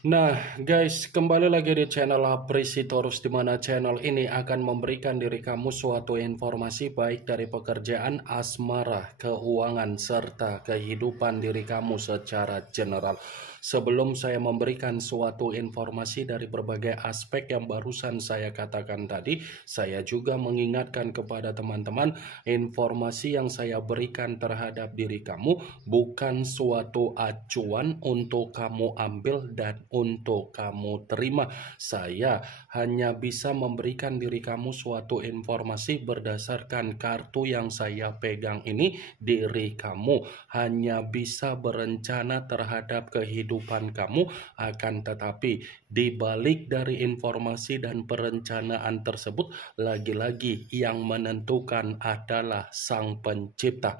Nah, guys, kembali lagi di channel Aprisitorus, di mana channel ini akan memberikan diri kamu suatu informasi baik dari pekerjaan, asmara, keuangan, serta kehidupan diri kamu secara general. Sebelum saya memberikan suatu informasi dari berbagai aspek yang barusan saya katakan tadi, saya juga mengingatkan kepada teman-teman, informasi yang saya berikan terhadap diri kamu bukan suatu acuan untuk kamu ambil dan untuk kamu terima. Saya hanya bisa memberikan diri kamu suatu informasi berdasarkan kartu yang saya pegang ini. Diri kamu hanya bisa berencana terhadap kehidupan kamu, akan tetapi di balik dari informasi dan perencanaan tersebut, lagi-lagi yang menentukan adalah Sang Pencipta.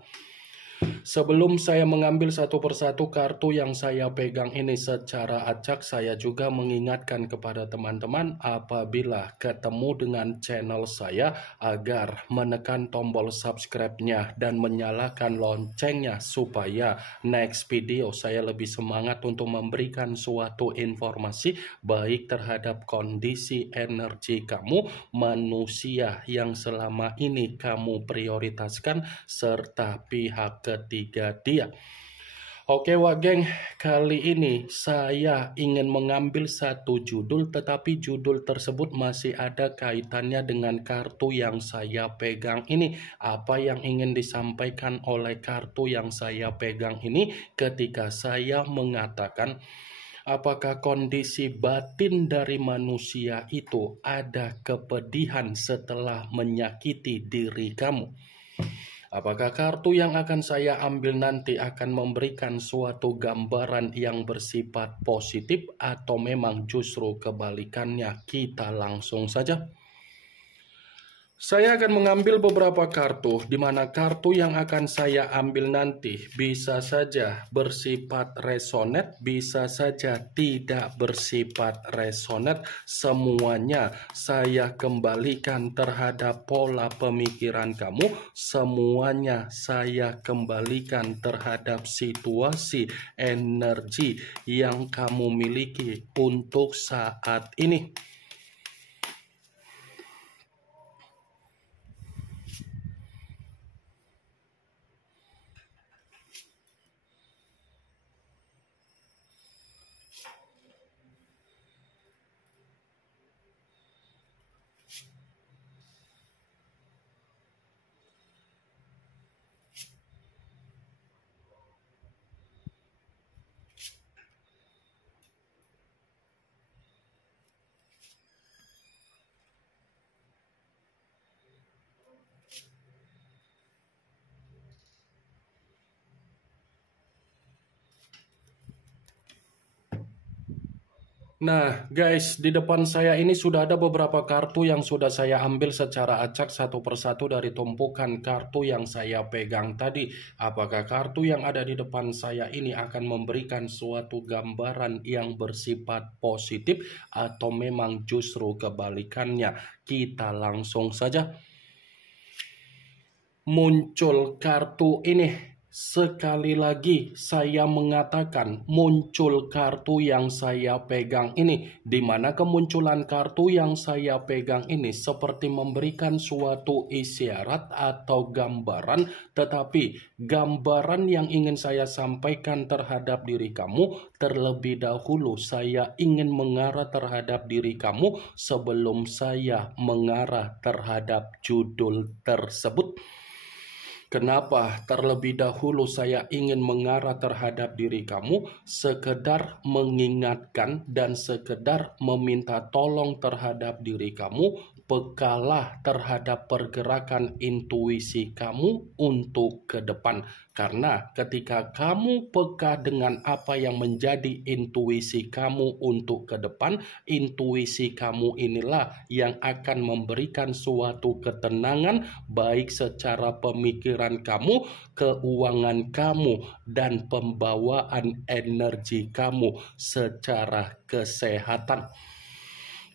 Sebelum saya mengambil satu persatu kartu yang saya pegang ini secara acak, saya juga mengingatkan kepada teman-teman apabila ketemu dengan channel saya agar menekan tombol subscribe-nya dan menyalakan loncengnya supaya next video saya lebih semangat untuk memberikan suatu informasi baik terhadap kondisi energi kamu, manusia yang selama ini kamu prioritaskan, serta pihak ketiga dia. Oke wah geng, kali ini saya ingin mengambil satu judul, tetapi judul tersebut masih ada kaitannya dengan kartu yang saya pegang ini. Apa yang ingin disampaikan oleh kartu yang saya pegang ini ketika saya mengatakan apakah kondisi batin dari manusia itu ada kepedihan setelah menyakiti diri kamu? Apakah kartu yang akan saya ambil nanti akan memberikan suatu gambaran yang bersifat positif atau memang justru kebalikannya? Kita langsung saja. Saya akan mengambil beberapa kartu, di mana kartu yang akan saya ambil nanti bisa saja bersifat resonate, bisa saja tidak bersifat resonate. Semuanya saya kembalikan terhadap pola pemikiran kamu, semuanya saya kembalikan terhadap situasi energi yang kamu miliki untuk saat ini. Nah guys, di depan saya ini sudah ada beberapa kartu yang sudah saya ambil secara acak satu persatu dari tumpukan kartu yang saya pegang tadi. Apakah kartu yang ada di depan saya ini akan memberikan suatu gambaran yang bersifat positif atau memang justru kebalikannya? Kita langsung saja. Muncul kartu ini. Sekali lagi saya mengatakan muncul kartu yang saya pegang ini, di mana kemunculan kartu yang saya pegang ini seperti memberikan suatu isyarat atau gambaran, tetapi gambaran yang ingin saya sampaikan terhadap diri kamu, terlebih dahulu saya ingin mengarah terhadap diri kamu sebelum saya mengarah terhadap judul tersebut. Kenapa terlebih dahulu saya ingin mengarah terhadap diri kamu, sekedar mengingatkan dan sekedar meminta tolong terhadap diri kamu, pekalah terhadap pergerakan intuisi kamu untuk ke depan. Karena ketika kamu peka dengan apa yang menjadi intuisi kamu untuk ke depan, intuisi kamu inilah yang akan memberikan suatu ketenangan baik secara pemikiran kamu, keuangan kamu, dan pembawaan energi kamu secara kesehatan.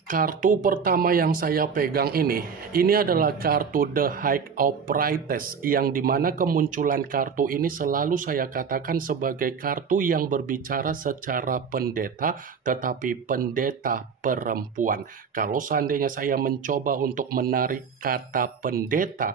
Kartu pertama yang saya pegang ini adalah kartu The High of Priestess, yang dimana kemunculan kartu ini selalu saya katakan sebagai kartu yang berbicara secara pendeta, tetapi pendeta perempuan. Kalau seandainya saya mencoba untuk menarik kata pendeta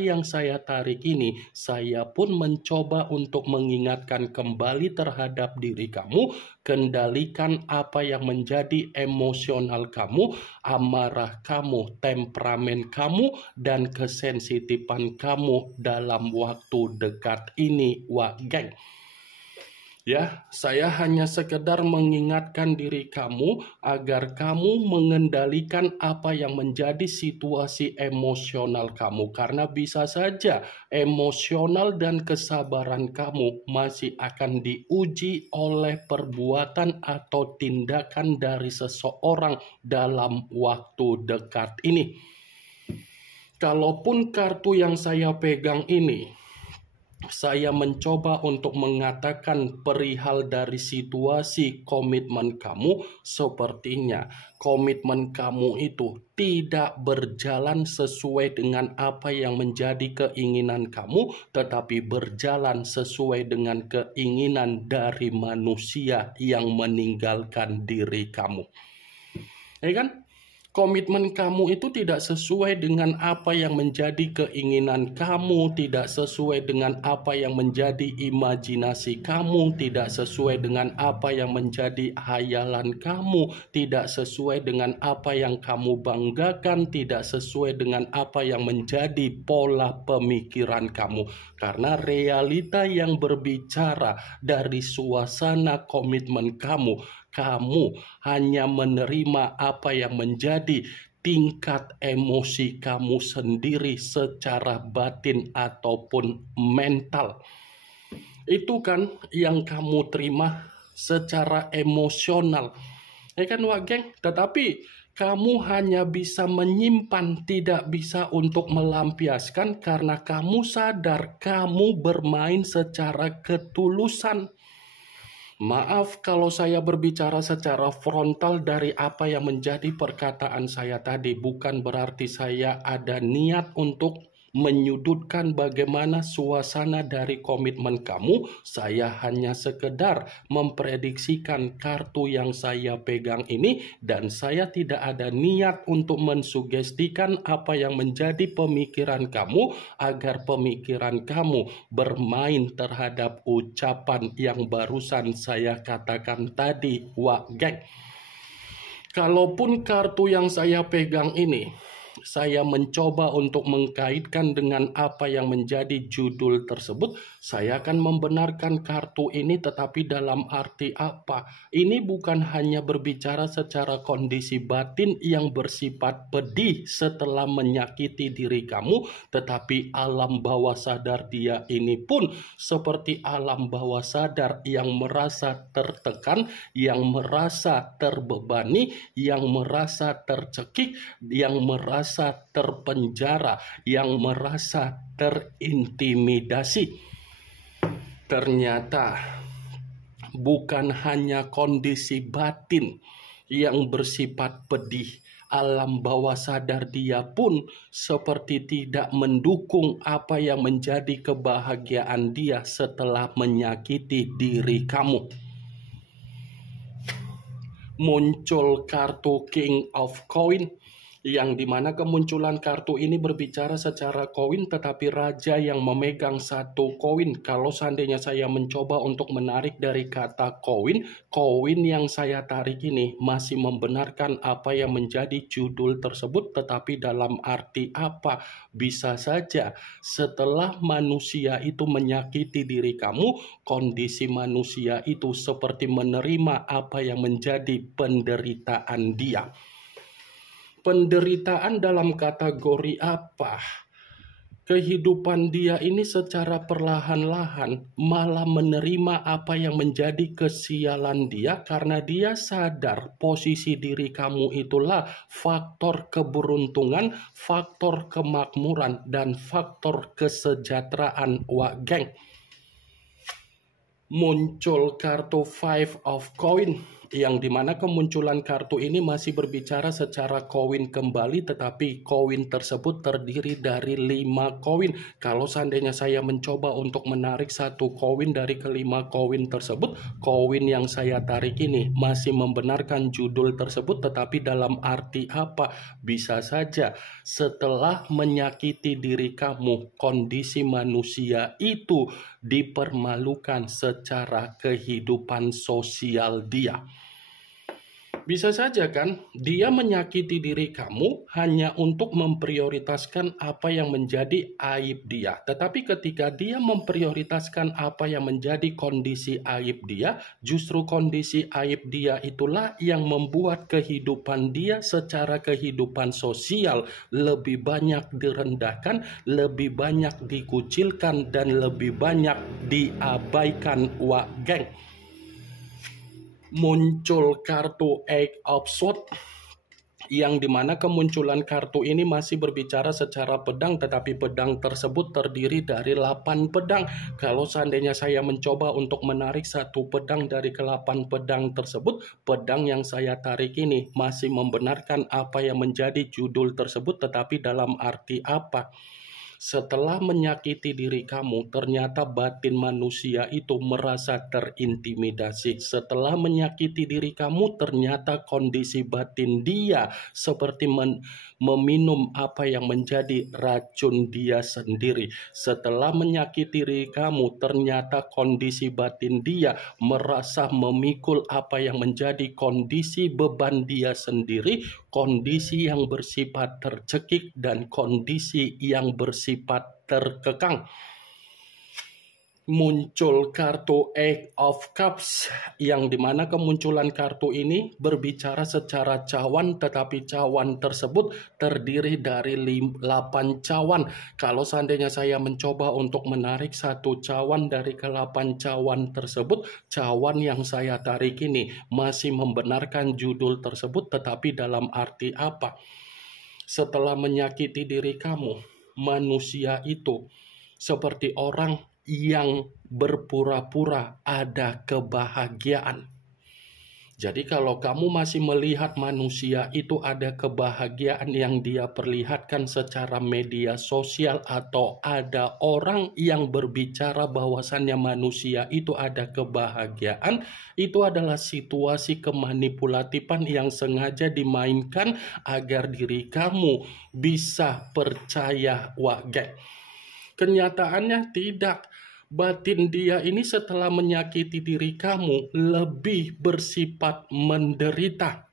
yang saya tarik ini, saya pun mencoba untuk mengingatkan kembali terhadap diri kamu, kendalikan apa yang menjadi emosional kamu, amarah kamu, temperamen kamu, dan kesensitifan kamu dalam waktu dekat ini, geng. Ya, saya hanya sekedar mengingatkan diri kamu agar kamu mengendalikan apa yang menjadi situasi emosional kamu. Karena bisa saja emosional dan kesabaran kamu masih akan diuji oleh perbuatan atau tindakan dari seseorang dalam waktu dekat ini. Kalaupun kartu yang saya pegang ini, saya mencoba untuk mengatakan perihal dari situasi komitmen kamu, sepertinya komitmen kamu itu tidak berjalan sesuai dengan apa yang menjadi keinginan kamu, tetapi berjalan sesuai dengan keinginan dari manusia yang meninggalkan diri kamu. Ya kan? Komitmen kamu itu tidak sesuai dengan apa yang menjadi keinginan kamu, tidak sesuai dengan apa yang menjadi imajinasi kamu, tidak sesuai dengan apa yang menjadi hayalan kamu, tidak sesuai dengan apa yang kamu banggakan, tidak sesuai dengan apa yang menjadi pola pemikiran kamu. Karena realita yang berbicara dari suasana komitmen kamu hanya menerima apa yang menjadi tingkat emosi kamu sendiri secara batin ataupun mental. Itu kan yang kamu terima secara emosional. Ya kan, geng? Tetapi kamu hanya bisa menyimpan, tidak bisa untuk melampiaskan, karena kamu sadar kamu bermain secara ketulusan. Maaf kalau saya berbicara secara frontal dari apa yang menjadi perkataan saya tadi. Bukan berarti saya ada niat untuk menyudutkan bagaimana suasana dari komitmen kamu. Saya hanya sekedar memprediksikan kartu yang saya pegang ini, dan saya tidak ada niat untuk mensugestikan apa yang menjadi pemikiran kamu agar pemikiran kamu bermain terhadap ucapan yang barusan saya katakan tadi, geng. Kalaupun kartu yang saya pegang ini, saya mencoba untuk mengkaitkan dengan apa yang menjadi judul tersebut, saya akan membenarkan kartu ini, tetapi dalam arti apa? Ini bukan hanya berbicara secara kondisi batin yang bersifat pedih setelah menyakiti diri kamu, tetapi alam bawah sadar dia ini pun seperti alam bawah sadar yang merasa tertekan, yang merasa terbebani, yang merasa tercekik, yang merasa terpenjara, yang merasa terintimidasi. Ternyata bukan hanya kondisi batin yang bersifat pedih, alam bawah sadar dia pun seperti tidak mendukung apa yang menjadi kebahagiaan dia setelah menyakiti diri kamu. Muncul kartu King of Coin, yang dimana kemunculan kartu ini berbicara secara koin, tetapi raja yang memegang satu koin. Kalau seandainya saya mencoba untuk menarik dari kata koin yang saya tarik ini masih membenarkan apa yang menjadi judul tersebut, tetapi dalam arti apa? Bisa saja setelah manusia itu menyakiti diri kamu, kondisi manusia itu seperti menerima apa yang menjadi penderitaan dia. Penderitaan dalam kategori apa? Kehidupan dia ini secara perlahan-lahan malah menerima apa yang menjadi kesialan dia, karena dia sadar posisi diri kamu itulah faktor keberuntungan, faktor kemakmuran, dan faktor kesejahteraan, geng. Muncul kartu Five of Coin, yang dimana kemunculan kartu ini masih berbicara secara koin kembali, tetapi koin tersebut terdiri dari 5 koin. Kalau seandainya saya mencoba untuk menarik satu koin dari kelima koin tersebut, koin yang saya tarik ini masih membenarkan judul tersebut, tetapi dalam arti apa? Bisa saja setelah menyakiti diri kamu, kondisi manusia itu dipermalukan secara kehidupan sosial dia. Bisa saja kan, dia menyakiti diri kamu hanya untuk memprioritaskan apa yang menjadi aib dia. Tetapi ketika dia memprioritaskan apa yang menjadi kondisi aib dia, justru kondisi aib dia itulah yang membuat kehidupan dia secara kehidupan sosial lebih banyak direndahkan, lebih banyak dikucilkan, dan lebih banyak diabaikan, wak geng. Muncul kartu Eight of Swords, yang dimana kemunculan kartu ini masih berbicara secara pedang, tetapi pedang tersebut terdiri dari 8 pedang. Kalau seandainya saya mencoba untuk menarik satu pedang dari ke-8 pedang tersebut, pedang yang saya tarik ini masih membenarkan apa yang menjadi judul tersebut, tetapi dalam arti apa? Setelah menyakiti diri kamu, ternyata batin manusia itu merasa terintimidasi. Setelah menyakiti diri kamu, ternyata kondisi batin dia seperti meminum apa yang menjadi racun dia sendiri. Setelah menyakiti diri kamu, ternyata kondisi batin dia merasa memikul apa yang menjadi kondisi beban dia sendiri, kondisi yang bersifat tercekik dan kondisi yang bersifat terkekang. Muncul kartu Eight of Cups, yang dimana kemunculan kartu ini berbicara secara cawan, tetapi cawan tersebut terdiri dari 8 cawan. Kalau seandainya saya mencoba untuk menarik satu cawan dari ke-8 cawan tersebut, cawan yang saya tarik ini masih membenarkan judul tersebut, tetapi dalam arti apa? Setelah menyakiti diri kamu, manusia itu seperti orang yang berpura-pura ada kebahagiaan. Jadi kalau kamu masih melihat manusia itu ada kebahagiaan yang dia perlihatkan secara media sosial, atau ada orang yang berbicara bahwasannya manusia itu ada kebahagiaan, itu adalah situasi kemanipulatifan yang sengaja dimainkan agar diri kamu bisa percaya, wage. Kenyataannya tidak. Batin dia ini setelah menyakiti diri kamu lebih bersifat menderita.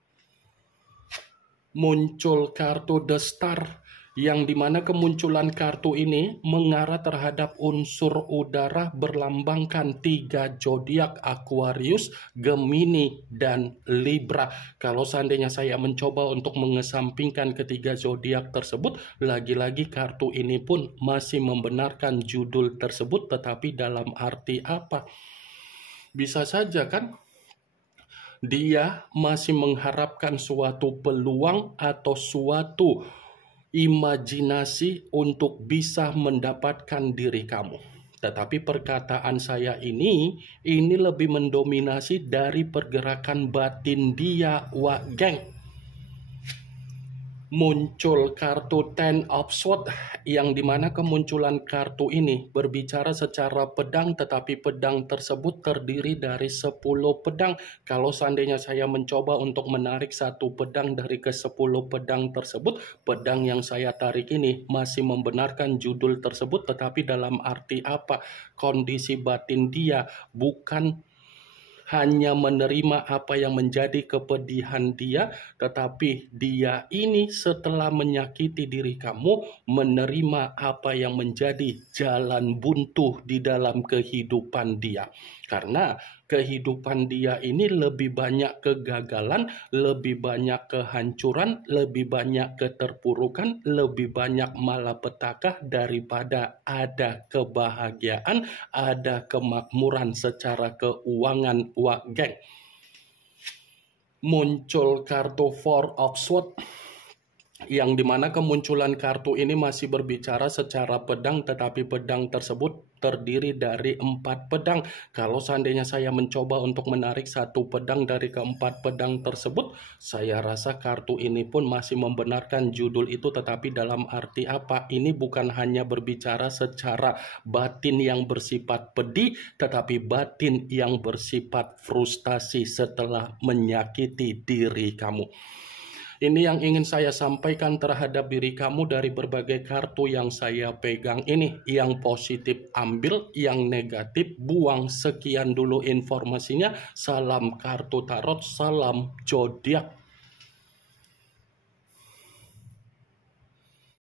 Muncul kartu The Star, yang dimana kemunculan kartu ini mengarah terhadap unsur udara berlambangkan 3 zodiak: Aquarius, Gemini, dan Libra. Kalau seandainya saya mencoba untuk mengesampingkan ketiga zodiak tersebut, lagi-lagi kartu ini pun masih membenarkan judul tersebut, tetapi dalam arti apa? Bisa saja kan dia masih mengharapkan suatu peluang atau suatu imajinasi untuk bisa mendapatkan diri kamu. Tetapi perkataan saya ini lebih mendominasi dari pergerakan batin dia, wak geng. Muncul kartu Ten of Swords, yang dimana kemunculan kartu ini berbicara secara pedang, tetapi pedang tersebut terdiri dari 10 pedang. Kalau seandainya saya mencoba untuk menarik satu pedang dari ke-10 pedang tersebut, pedang yang saya tarik ini masih membenarkan judul tersebut, tetapi dalam arti apa? Kondisi batin dia bukan hanya menerima apa yang menjadi kepedihan dia, tetapi dia ini setelah menyakiti diri kamu, menerima apa yang menjadi jalan buntu di dalam kehidupan dia. Karena kehidupan dia ini lebih banyak kegagalan, lebih banyak kehancuran, lebih banyak keterpurukan, lebih banyak malapetaka daripada ada kebahagiaan, ada kemakmuran secara keuangan, wak geng. Muncul kartu Four of Swords, yang dimana kemunculan kartu ini masih berbicara secara pedang, tetapi pedang tersebut terdiri dari 4 pedang. Kalau seandainya saya mencoba untuk menarik 1 pedang dari keempat pedang tersebut, saya rasa kartu ini pun masih membenarkan judul itu, tetapi dalam arti apa? Ini bukan hanya berbicara secara batin yang bersifat pedih, tetapi batin yang bersifat frustasi setelah menyakiti diri kamu. Ini yang ingin saya sampaikan terhadap diri kamu dari berbagai kartu yang saya pegang ini. Yang positif ambil, yang negatif buang. Sekian dulu informasinya. Salam kartu tarot, salam zodiak.